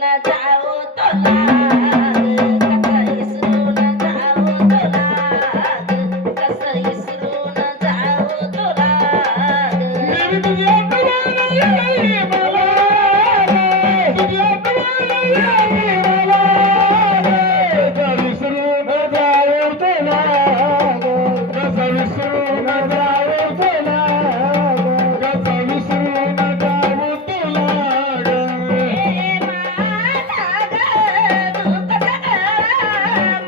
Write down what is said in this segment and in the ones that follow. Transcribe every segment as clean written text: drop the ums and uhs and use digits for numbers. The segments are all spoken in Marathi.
इसरून जाऊ तुला कसं इसरून जाऊ तुला कसं इसरून जाऊ तुला तुझ्या आठवण येई मला तुझ्या आठवण येई मला कसं विसरून जाऊ तुला कसं विसरून जाऊ तुला कसं विसरून जाऊ तुला हे माझा ग दुखत ग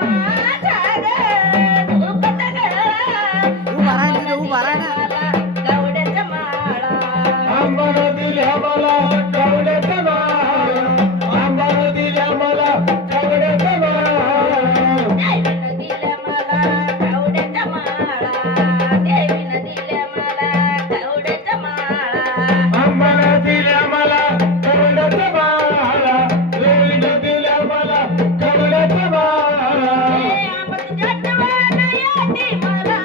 माझा ग दुखत ग उभा राहा ना. गवड्याच्या माळा आंबानं दिल्या मला कवड्याचं बाळ आंबानं दिल्या मला कवड्याचं बाळ देवीनं दिल्या मला गवड्याच्या माळा देवीनं दिल्या मला गवड्याच्या माळा आंबानं दिल्या मला कवड्याचं बाळ देवीनं दिल्या मला कवड्याचं बाळ हे आंबट जटवान येती मला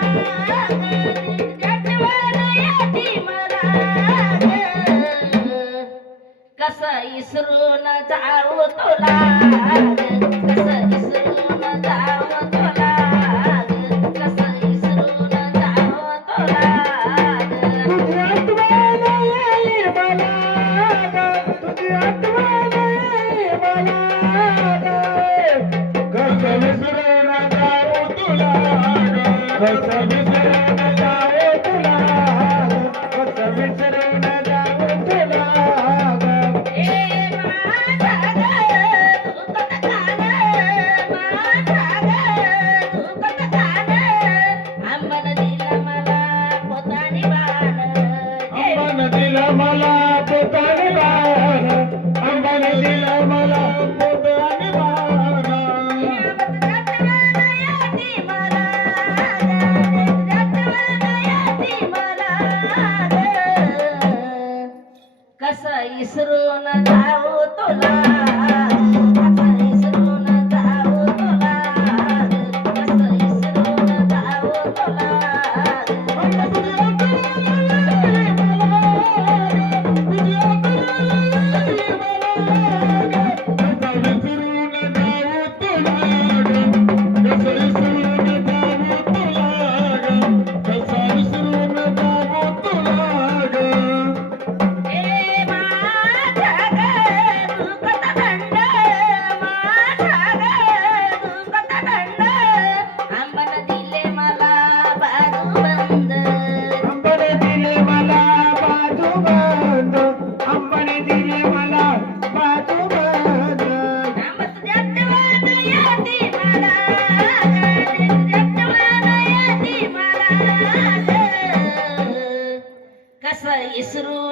जटवान येती मला कसं इसरून जाऊ तुला कसं इसरून जाऊ तुला कसं इसरून जाऊ तुला तुझी आठवण येई मला ग तुझी आठवण येई मला ग कसं विसरून जाऊ तुला ग कसं विसरून जाऊ तुला ग कसं विसरून जाऊ तुला ग हे माझा ग दुखत कान माझा ग दुखत कान आंबन दिलं मला पोतानी बाण आंबानं दिलं मला पोताने बाण आंबानं दिलं मला पोताने बाण कसं इसरून जाऊ तुला कसं इसरून जाऊ तुला कसं इसरून जाऊ तुला हे माझा ग दुखत खंड माझा ग दुखत खंड आंबन दिले मला बाजू बंद अंबाने दिले मला बाजू बंद अंबाने दिले मला बाजू बंद आंबत जटवान येती मला जटवान येती मला कसं इसरून